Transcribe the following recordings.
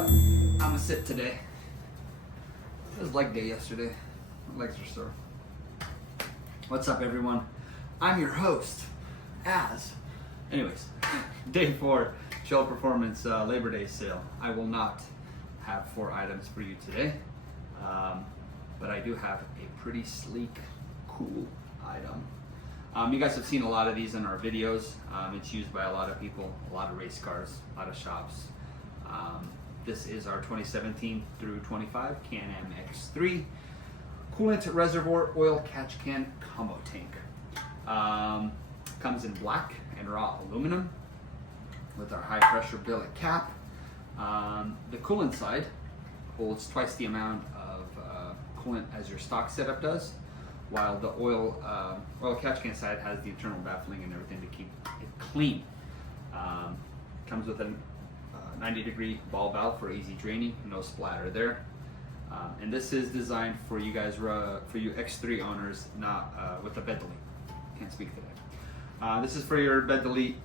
Yep, I'm a sit today. It was leg day yesterday. My legs are sore. What's up, everyone? I'm your host, anyways, day 4, Treal Performance Labor Day sale. I will not have 4 items for you today, but I do have a pretty sleek, cool item. You guys have seen a lot of these in our videos. It's used by a lot of people, a lot of race cars, a lot of shops. This is our 2017 through 25 CANAM X3 Coolant Reservoir Oil Catch Can Combo Tank. Comes in black and raw aluminum with our high pressure billet cap. The coolant side holds twice the amount of coolant as your stock setup does, while the oil catch can side has the internal baffling and everything to keep it clean. Comes with a 90-degree ball valve for easy draining, no splatter there. And this is designed for you guys, for you X3 owners, not with a bed delete. Can't speak to that. This is for your bed delete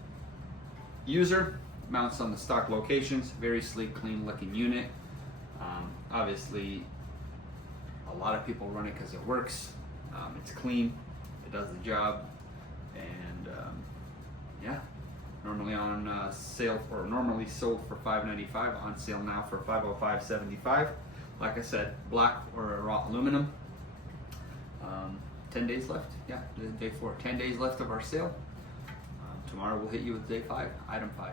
user. Mounts on the stock locations. Very sleek, clean looking unit. Obviously, a lot of people run it because it works. It's clean. It does the job. And yeah, normally on sale, or normally sold for $5.95. On sale now for $505.75. Like I said, black or raw aluminum. 10 days left. Yeah, day 4. 10 days left of our sale. Tomorrow we'll hit you with day 5, item 5.